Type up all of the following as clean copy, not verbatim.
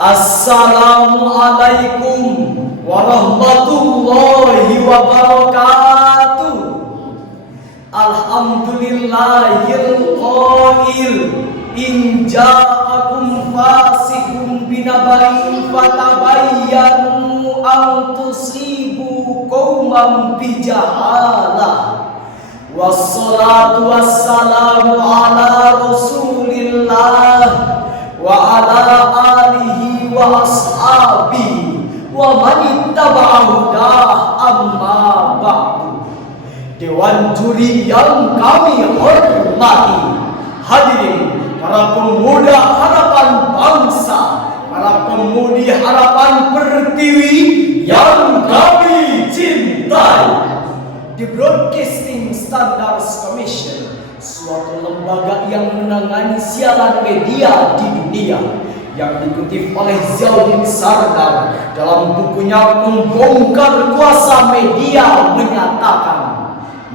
Assalamualaikum warahmatullahi wabarakatuh. Alhamdulillahil qail in ja'akum fasiqun binaba'in fatabayyanu an tusibu qauman bijahalah. Wassalatu wassalamu ala rasulillah wa ala alihi wa ashabihi wa man ittaba'ahu amma ba'du. Dewan juri yang kami hormati, hadirin para pemuda harapan bangsa, para pemudi harapan pertiwi yang kami cintai. The Broadcasting Standards Commission, suatu lembaga yang menangani siaran media di dunia, yang dikutip oleh Zauddin Sardar dalam bukunya Membongkar Kuasa Media, menyatakan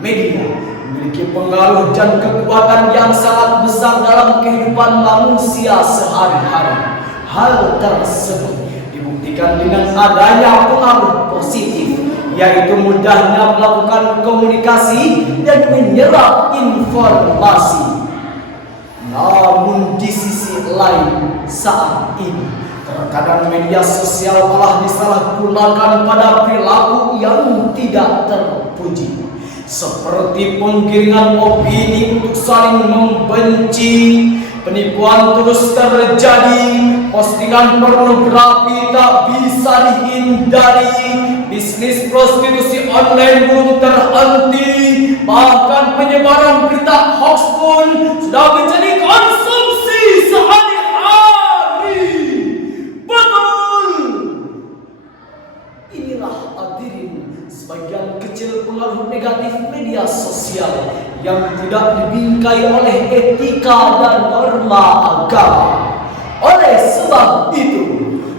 media memiliki pengaruh dan kekuatan yang sangat besar dalam kehidupan manusia sehari-hari. Hal tersebut dibuktikan dengan adanya pengaruh positif, yaitu mudahnya melakukan komunikasi dan menyerap informasi. Namun di sisi lain, saat ini terkadang media sosial malah disalahgunakan pada perilaku yang tidak terpuji, seperti penggiringan opini untuk saling membenci. Penipuan terus terjadi, postingan pornografi tak bisa dihindari, bisnis prostitusi online belum terhenti, bahkan penyebaran berita hoax pun sudah menjadi konsumsi sehari-hari. Betul! Inilah hadirin sebagian kecil pengaruh negatif media sosial yang tidak dibingkai oleh etika dan norma agama. Oleh sebab itu,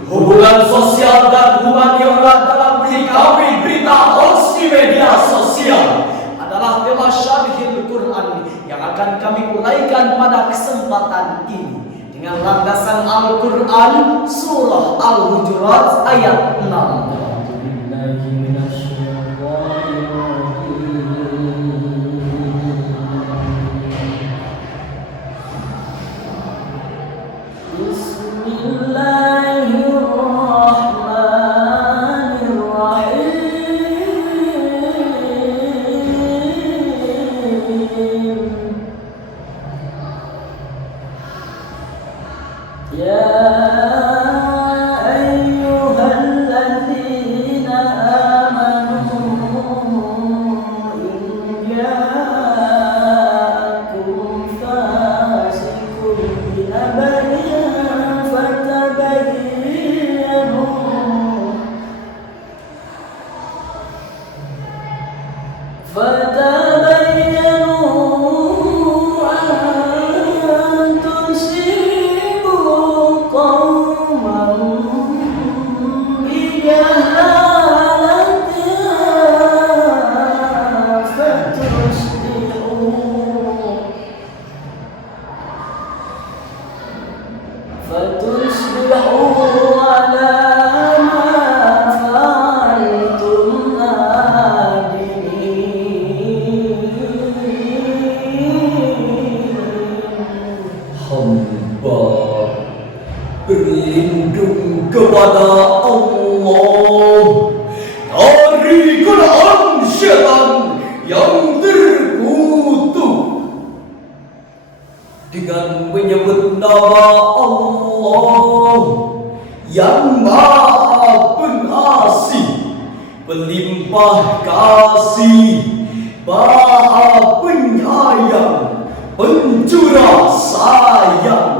hubungan sosial dan humaniora dalam menyikapi berita hoax di media sosial adalah tema Syarhil Quran yang akan kami uraikan pada kesempatan ini dengan landasan Al-Quran Surah Al-Hujurat ayat 6. Berlindung kepada Allah dari godaan syaitan yang terkutuk dengan menyebut nama Allah yang Maha Pengasih, Pelimpah Kasih, Maha Penyayang, Pencurah Sayang.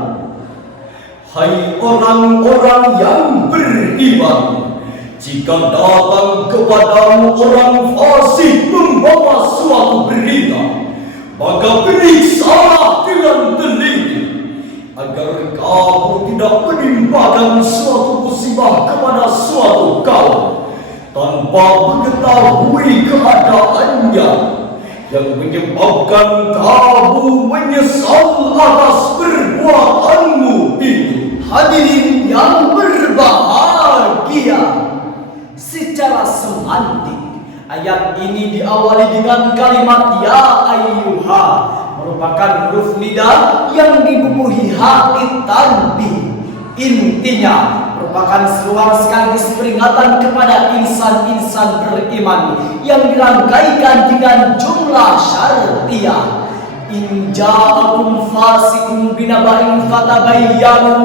Hai orang-orang yang beriman, jika datang kepadamu orang fasik membawa suatu berita, maka periksalah dengan teliti, agar kamu tidak menimpakan suatu musibah kepada suatu kaum tanpa mengetahui keadaannya, yang menyebabkan kamu menyesal atas perbuatanmu itu. Hadirin yang ini diawali dengan kalimat ya ayyuha, merupakan huruf nida yang dibubuhi hati tanbih. Intinya merupakan seruan sekaligus peringatan kepada insan-insan beriman yang dirangkaikan dengan jumlah syartiyah. In ja'akum fasiqun binaba'in fatabayyanu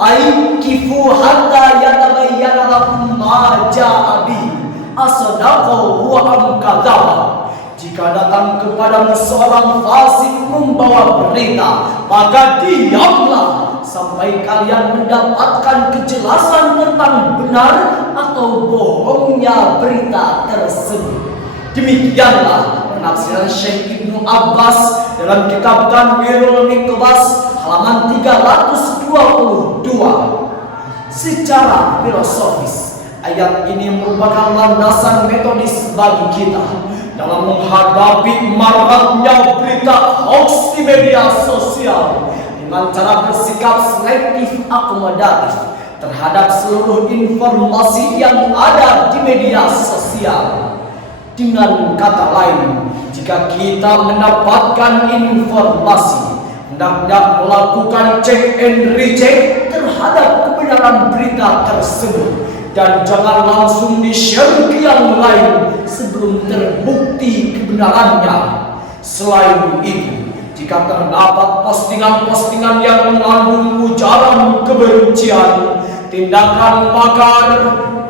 ay kifu hatta yatabayyana lakum ma ja'a bihi asadaqa wa am kadzaba. Jika datang kepadamu seorang fasik membawa berita, maka diamlah sampai kalian mendapatkan kejelasan tentang benar atau bohongnya berita tersebut. Demikianlah penafsiran Syekh Ibnu Abbas dalam kitab Tanwirul Miqbas halaman 322. Secara filosofis, ayat ini merupakan landasan metodis bagi kita dalam menghadapi maraknya berita hoax di media sosial dengan cara bersikap selektif akomodatif terhadap seluruh informasi yang ada di media sosial. Dengan kata lain, jika kita mendapatkan informasi, hendaknya melakukan check and recheck terhadap kebenaran berita tersebut dan jangan langsung di-share ke yang lain sebelum terbukti kebenarannya. Selain itu, jika terdapat postingan-postingan yang mengandung ujaran kebencian, tindakan makar,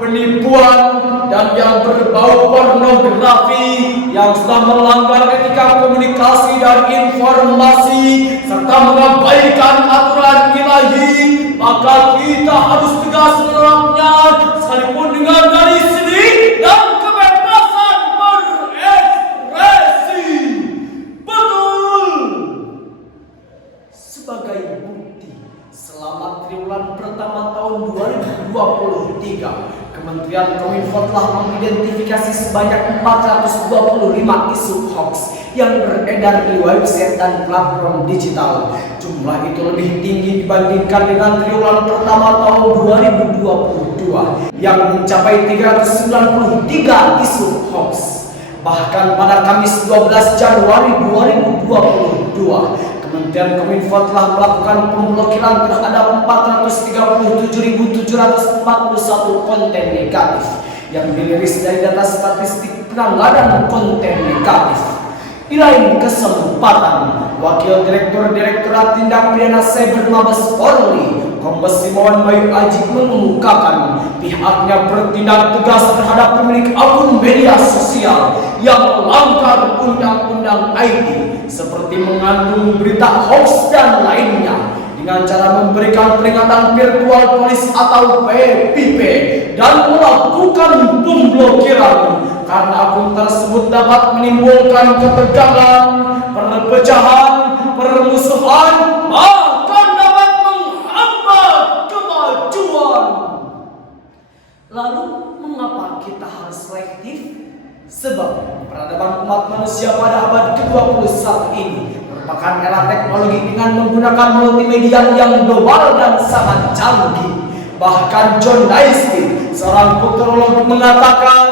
penipuan, dan yang berbau pornografi yang sudah melanggar etika komunikasi dan informasi serta mengabaikan aturan ilahi, maka kita harus tegas menerapnya sekalipun dengan dari sini dan kebebasan berekspresi. Betul. Sebagai bukti, selama triwulan pertama tahun 2023, Kementerian Kominfo telah mengidentifikasi sebanyak 425 isu hoax yang beredar di website dan platform digital. Jumlah itu lebih tinggi dibandingkan dengan triwulan pertama tahun 2022 yang mencapai 393 isu hoax. Bahkan pada Kamis 12 Januari 2022, Kementerian Kominfo telah melakukan pemblokiran terhadap 437.741 konten negatif yang dirilis dari data statistik penanggalan konten negatif. Di lain kesempatan, Wakil Direktur Direktorat Tindak Pidana Cyber Mabes Polri, Kombes Simawan Bayu Aji mengungkapkan pihaknya bertindak tegas terhadap pemilik akun media sosial yang melanggar undang-undang IT seperti mengandung berita hoax dan lainnya dengan cara memberikan peringatan virtual police atau PVP dan melakukan pemblokiran karena akun tersebut dapat menimbulkan ketegangan, perpecahan, permusuhan, bahkan dapat menghambat kemajuan. Lalu mengapa kita harus selektif? Sebab peradaban umat manusia pada abad ke-21 ini merupakan era teknologi dengan menggunakan multimedia yang global dan sangat canggih. Bahkan John Naismith, seorang futurolog, mengatakan,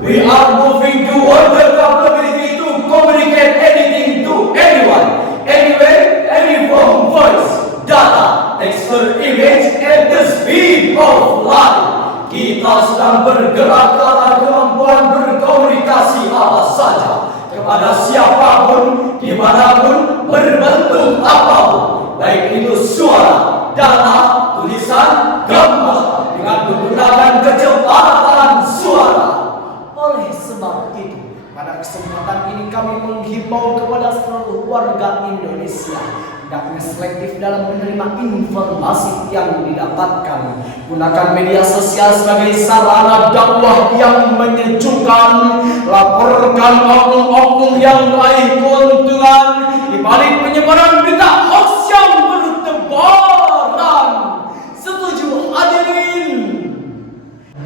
"We are moving toward the capability to communicate anything to anyone, anywhere, any form, voice, data, text, or image at the speed of light." Kita sedang bergerak ke arah kemampuan berkomunikasi apa saja kepada siapapun, dimanapun, berbentuk apapun, baik itu suara, data, tulisan, gambar, dengan menggunakan kecepatan suara. Oleh sebab itu, pada kesempatan ini kami menghimbau kepada seluruh warga Indonesia hendaknya selektif dalam menerima informasi yang didapatkan. Gunakan media sosial sebagai sarana dakwah yang menyejukkan. Laporkan oknum-oknum yang meraih keuntungan di balik penyebaran berita hoax yang bertebaran. Setuju hadirin?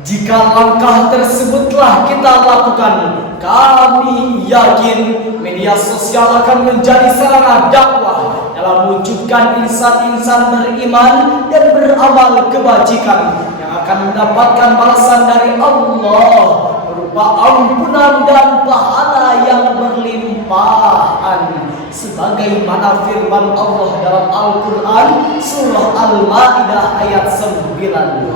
Jika langkah tersebut telah kita lakukan, kami yakin media sosial akan menjadi sarana dakwah dalam mewujudkan insan-insan beriman dan beramal kebajikan yang akan mendapatkan balasan dari Allah berupa berupa ampunan dan pahala yang berlimpahan, sebagaimana firman Allah dalam Al-Quran surah Al-Maidah ayat 9.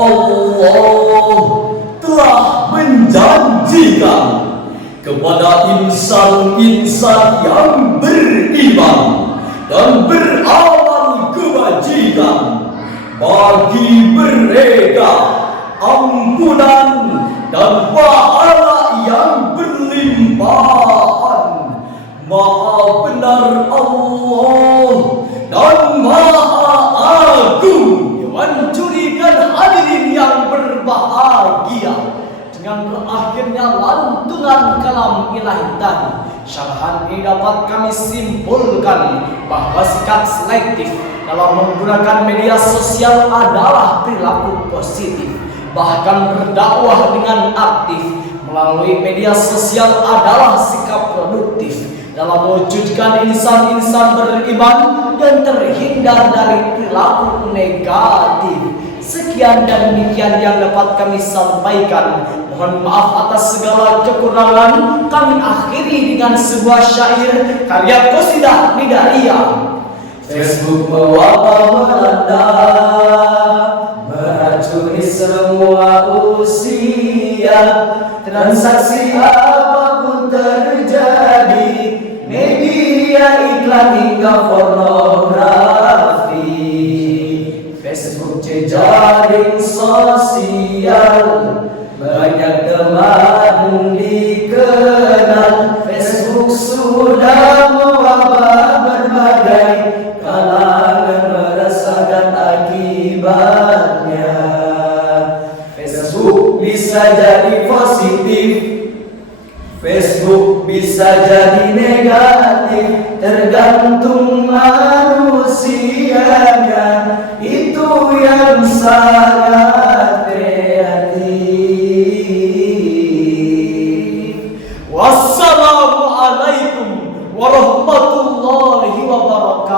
Allah telah menjanjikan kepada insan-insan yang beriman dan beramal kebajikan, bagi mereka ampunan dan pahala yang berlimpahan. Maha benar Allah dan Maha Agung. Dewan juri dan hadirin yang berbahagia, dengan berakhirnya lantunan kalam ilahi tadi, syarahan ini dapat kami simpulkan bahwa sikap selektif dalam menggunakan media sosial adalah perilaku positif. Bahkan berdakwah dengan aktif melalui media sosial adalah sikap produktif dalam mewujudkan insan-insan beriman dan terhindar dari perilaku negatif. Sekian dan demikian yang dapat kami sampaikan. Mohon maaf atas segala kekurangan. Kami akhiri dengan sebuah syair karya Qasidah Nidaria. Facebook mewabah melanda, meracuni semua usia. Transaksi apapun terjadi, media iklan hingga pornografi. Facebook jejaring sosial, banyak teman dikenal. Facebook sudah mewabah berbagai kalangan merasakan akibatnya. Facebook bisa jadi positif, Facebook bisa jadi negatif, tergantung manusianya, itu yang sangat kreatif. Wassalamualaikum warahmatullahi wabarakatuh.